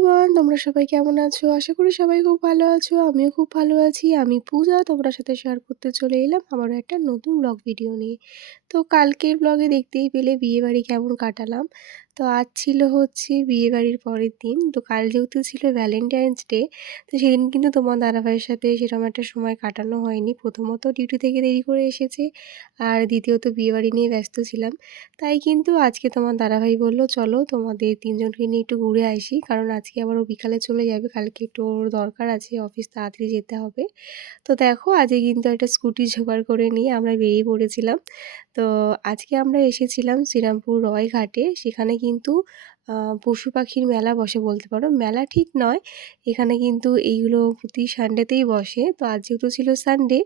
Everyone, তোমরা সবাই কেমন আছো? আশা করি সবাই খুব ভালো আছো। আমিও খুব ভালো আছি। আমি পূজা, তোমাদের সাথে শেয়ার করতে চলে এলাম আমারও একটা নতুন ব্লগ ভিডিও নিয়ে। তো কালকের ব্লগে দেখতেই পেলে বিয়েবাড়ি কেমন কাটালাম। তো আজ ছিল হচ্ছে বিয়েবাড়ির পরের দিন। তো কাল যেহেতু ছিল ভ্যালেন্টাইন্স ডে, তো সেদিন কিন্তু তোমার দাদাভাইয়ের সাথে সেরকম একটা সময় কাটানো হয়নি। প্রথমত ডিউটি থেকে দেরি করে এসেছে, আর দ্বিতীয়ত বিয়েবাড়ি নিয়ে ব্যস্ত ছিলাম। তাই কিন্তু আজকে তোমার দাদাভাই বলল, চলো তোমাদের তিনজনকে নিয়ে একটু ঘুরে আসি, কারণ আজকে আবার ও বিকালে চলে যাবে, কালকে একটু ওর দরকার আছে, অফিস তাড়াতাড়ি যেতে হবে। তো দেখো আজকে কিন্তু একটা স্কুটি জোগাড় করে নিয়ে আমরা বেরিয়ে পড়েছিলাম। তো আজকে আমরা এসেছিলাম শ্রীরামপুর রয় ঘাটে। সেখানে কিন্তু পশু পাখির মেলা বসে বলতে পারো, মেলা ঠিক নয়, এখানে কিন্তু এইগুলো প্রতি সানডেতেই বসে। তো আজ যেহেতু ছিল সানডে,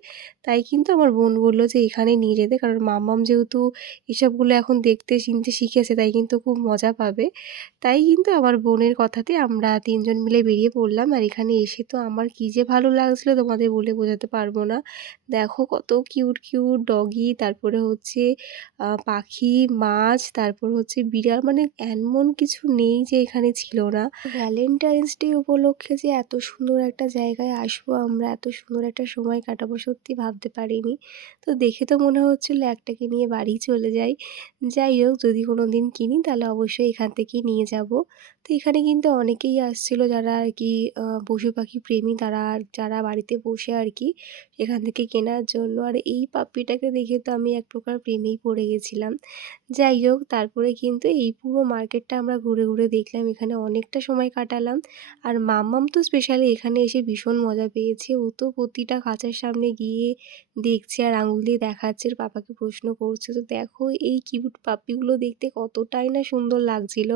তাই কিন্তু আমার বোন বললো যে এখানে নিয়ে যেতে, কারণ মাম্মাম যেহেতু এসবগুলো এখন দেখতে চিনতে শিখেছে, তাই কিন্তু খুব মজা পাবে। তাই কিন্তু আমার বোনের কথাতে আমরা তিনজন মিলে বেরিয়ে পড়লাম। আর এখানে এসে তো আমার কী যে ভালো লাগছিলো তোমাদের বলে বোঝাতে পারবো না। দেখো কত কিউট কিউট ডগি, তারপরে হচ্ছে পাখি, মাছ, তারপর হচ্ছে বিড়াল, মানে এমন কিছু নেই যে এখানে ছিল না। ভ্যালেন্টাইন্স ডে উপলক্ষে যে এত সুন্দর একটা জায়গায় আসবো আমরা, এত সুন্দর একটা সময় কাটাবো, সত্যি ভাবতে পারিনি। তো দেখে তো মনে হচ্ছিলো একটাকে নিয়ে বাড়ি চলে যাই। যাই হোক, যদি কোনো দিন কিনি তাহলে অবশ্যই এখান থেকেই নিয়ে যাব। তো এখানে কিন্তু অনেকেই আসছিল যারা আর কি পশু পাখি প্রেমী, তারা আর যারা বাড়িতে বসে আর কি এখান থেকে কেনার জন্য। আর এই পাপ্পিটাকে দেখে তো আমি এক প্রকার প্রেমেই পড়ে গেছিলাম। যাই হোক, তারপরে কিন্তু এই পুরো মার্কেটটা আমরা ঘুরে ঘুরে দেখলাম, এখানে অনেকটা সময় কাটালাম। আর মাম্মাম তো স্পেশালি এখানে এসে ভীষণ মজা পেয়েছে। ও তো প্রতিটা খাঁচার সামনে গিয়ে দেখছে আর আঙুল দিয়ে দেখাচ্ছে, আর পাপাকে প্রশ্ন করছে। তো দেখো এই কিউট পাপ্পিগুলো দেখতে কতটাই না সুন্দর লাগছিল,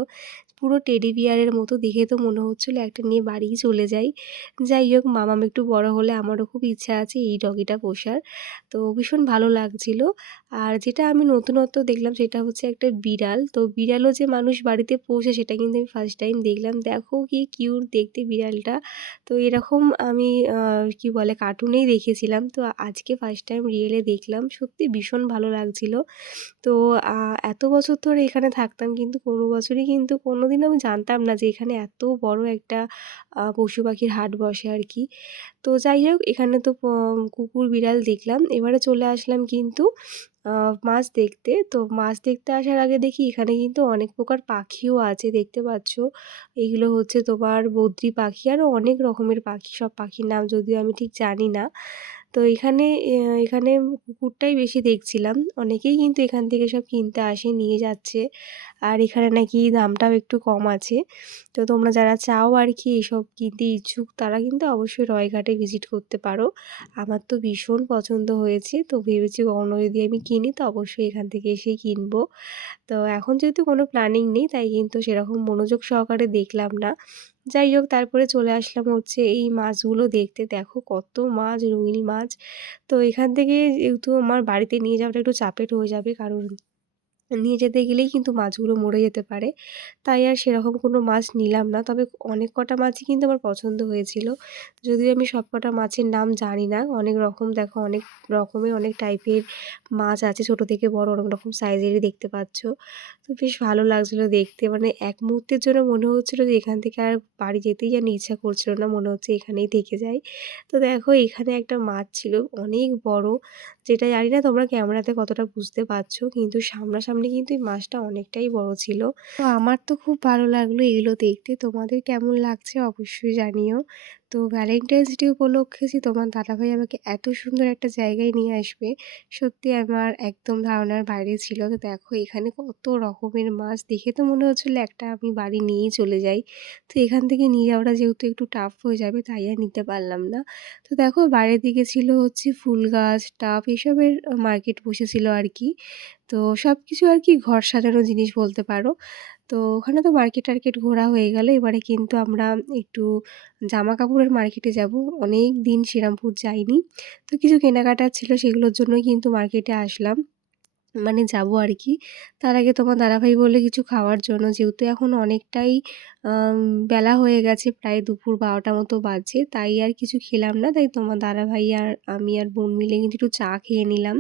পুরো টেডি বিয়ারের মতো। দেখে তো মনে হচ্ছিলো একটা নিয়ে বাড়িই চলে যাই। যাই হোক, মামাম একটু বড় হলে আমারও খুব ইচ্ছা আছে এই ডগিটা পোষার। তো ভীষণ ভালো লাগছিল। আর যেটা আমি নতুনত্ব দেখলাম সেটা হচ্ছে একটা বিড়াল। তো বিড়ালও যে মানুষ বাড়িতে পোষে সেটা কিন্তু আমি ফার্স্ট টাইম দেখলাম। দেখো কি কিউট দেখতে বিড়ালটা। তো এরকম আমি কি বলে কার্টুনেই দেখেছিলাম, তো আজকে ফার্স্ট টাইম রিয়েলে দেখলাম, সত্যি ভীষণ ভালো লাগছিল। তো এত বছর ধরে এখানে থাকতাম, কিন্তু কোনো বছরই কিন্তু কোনোদিন আমি জানতাম না যে এখানে এত বড় একটা পশু পাখির হাট বসে আর কি। তো যাই হোক, এখানে তো কুকুর বিড়াল দেখলাম, এবারে চলে আসলাম কিন্তু মাছ দেখতে। তো মাছ দেখতে আসার আগে দেখি এখানে কিন্তু অনেক প্রকার পাখিও আছে, দেখতে পাচ্ছ। এইগুলো হচ্ছে তোমার বদ্রি পাখি, আরও অনেক রকমের পাখি, সব পাখির নাম যদিও আমি ঠিক জানি না। তো এখানে কুকুরটাই বেশি দেখছিলাম। অনেকেই কিন্তু এখান থেকে সব কিনতে আসে, নিয়ে যাচ্ছে। আর এখানে নাকি দামটাও একটু কম আছে। তো তোমরা যারা চাও আর কি এসব কিনতে ইচ্ছুক, তারা কিন্তু অবশ্যই রয়ঘাটে ভিজিট করতে পারো। আমার তো ভীষণ পছন্দ হয়েছে, তো ভেবেছি কখনো যদি আমি কিনি তো অবশ্যই এখান থেকে এসেই কিনবো। তো এখন যেহেতু কোনো প্ল্যানিং নেই, তাই কিন্তু সেরকম মনোযোগ সহকারে দেখলাম না। যাই হোক, তারপরে চলে আসলাম হচ্ছে এই মাছগুলো দেখতে। দেখো কত মাছ, রুই মাছ। তো এখান থেকে যেহেতু আমার বাড়িতে নিয়ে যাওয়াটা একটু চাপের হয়ে যাবে, কারণ নিয়ে যেতে গেলেই কিন্তু মাছগুলো মরে যেতে পারে। তাই আর সেরকম কোনো মাছ নিলাম না। তবে অনেক কটা মাছই কিন্তু আমার পছন্দ হয়েছিল। যদিও আমি সব কটা মাছের নাম জানি না। অনেক রকম দেখো, অনেক রকমের অনেক টাইপের মাছ আছে, ছোট থেকে বড় অনেক রকম সাইজেরই দেখতে পাচ্ছ। তো বেশ ভালো লাগছিলো দেখতে। মানে এক মুহূর্তের জন্য মনে হচ্ছিল যে এখান থেকে আর বাড়ি যেতেই যেন ইচ্ছা করছিল না। মনে হচ্ছে এখানেই থেকে যাই। তো দেখো এখানে একটা মাছ ছিল অনেক বড়। যেটা জানি না তোমরা ক্যামেরাতে কতটা বুঝতে পারছো, কিন্তু সামনাসামনি কিন্তু এই মাছটা অনেকটাই বড় ছিল। তো আমার তো খুব ভালো লাগলো এগুলো দেখতে। তোমাদের কেমন লাগছে অবশ্যই জানিও। তো ভ্যালেন্টাইন্স ডে উপলক্ষে যে তোমার দাদাভাই আমাকে এত সুন্দর একটা জায়গায় নিয়ে আসবে, সত্যি আমার একদম ধারণার বাইরে ছিল। তো দেখো এখানে কত রকমের মাছ, দেখে তো মনে হচ্ছিল একটা আমি বাড়ি নিয়েই চলে যাই। তো এখান থেকে নিয়ে যাওয়াটা যেহেতু একটু টাফ হয়ে যাবে, তাই আর নিতে পারলাম না। তো দেখো বাইরের দিকে ছিল হচ্ছে ফুল গাছ, টাব এসবের মার্কেট বসেছিল আর কি। তো সব কিছু আর কি ঘর সাজানোর জিনিস বলতে পারো। তো ওখানে তো মার্কেট-টার্কেট ঘোরা হয়ে গেল। এবারে কিন্তু আমরা একটু জামা কাপড়ের মার্কেটে যাব। অনেক দিন শ্রীরামপুর যাইনি। তো কিছু কেনাকাটা ছিল, সেগুলোর জন্যই কিন্তু মার্কেটে আসলাম। মানে যাবো আর কি। তার আগে তোমার দাদাভাই বলল কিছু খাওয়ার জন্য, যেহেতু এখন অনেকটাই আম বেলা হয়ে গেছে, প্রায় দুপুর ১২টা মতো বাজছে। তাই আর কিছু খেলাম না। তাই তোমার দাদাভাই আর আমি আর বোন মিলে কিন্তু একটু চা খেয়ে নিলাম।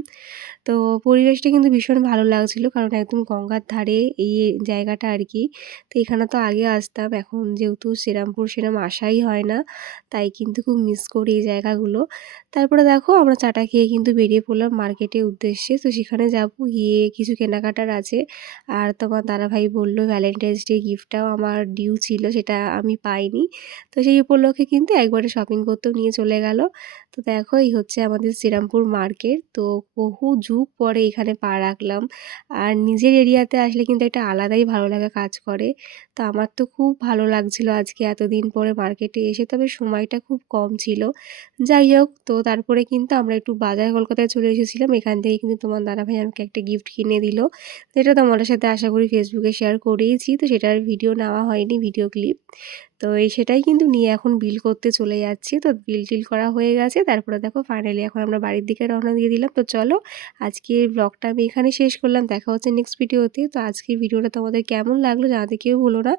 তো পরিবেশটা কিন্তু ভীষণ ভালো লাগছিল, কারণ একদম গঙ্গার ধারে এই জায়গাটা আর কি। তো এখানে তো আগে আসতাম, এখন যেহেতু শ্রীরামপুর সেরম আসাই হয় না, তাই কিন্তু খুব মিস করি এই জায়গাগুলো। তারপরে দেখো আমরা চাটা খেয়ে কিন্তু বেরিয়ে পড়লাম মার্কেটের উদ্দেশ্যে। তো সেখানে যাব, গিয়ে কিছু কেনাকাটার আছে। আর তোমার দাদাভাই বলল ভ্যালেন্টাইন্স ডে গিফটটাও আমার ডিউ ছিল, সেটা আমি পাইনি। তো সেই উপলক্ষে কিন্তু একবারে শপিং করতেও নিয়ে চলে গেল। তো দেখো এই হচ্ছে আমাদের শ্রীরামপুর মার্কেট। তো বহু যুগ পরে এখানে পা রাখলাম। আর নিজের এরিয়াতে আসলে কিন্তু একটা আলাদাই ভালো লাগা কাজ করে। তো আমার তো খুব ভালো লাগছিল আজকে এতদিন পরে মার্কেটে এসে, তবে সময়টা খুব কম ছিল। যাই হোক, তো তারপরে কিন্তু আমরা একটু বাজার কলকাতায় চলে এসেছিলাম। এখান থেকে কিন্তু তোমার দাদাভাই আমাকে একটা গিফট কিনে দিল। যেটা তোমাদের সাথে আশা করি ফেসবুকে শেয়ার করেইছি। তো সেটার ভিডিও নেওয়া হয়নি, ভিডিও ক্লিপ। তো সেটাই কিন্তু নিয়ে এখন বিল করতে চলে যাচ্ছি। তো বিল-টিল করা হয়ে গেছে। তারপরে দেখো ফাইনালি এখন আমরা বাড়ির দিকে রওনা দিয়ে দিলাম। তো চলো, আজকের ব্লগটা আমি এখানে শেষ করলাম। দেখা হচ্ছে নেক্সট ভিডিওতে। তো আজকের ভিডিওটা তোমাদের কেমন লাগলো জানাতে কেউ ভুলো না।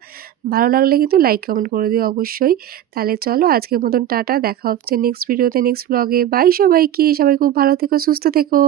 ভালো লাগলে কিন্তু লাইক কমেন্ট করে দিও অবশ্যই। তাহলে চলো আজকের মতন টাটা। দেখা হচ্ছে নেক্সট ভিডিওতে, নেক্সট ব্লগে। বাই সবাইকে। সবাই খুব ভালো থেকো, সুস্থ থেকো।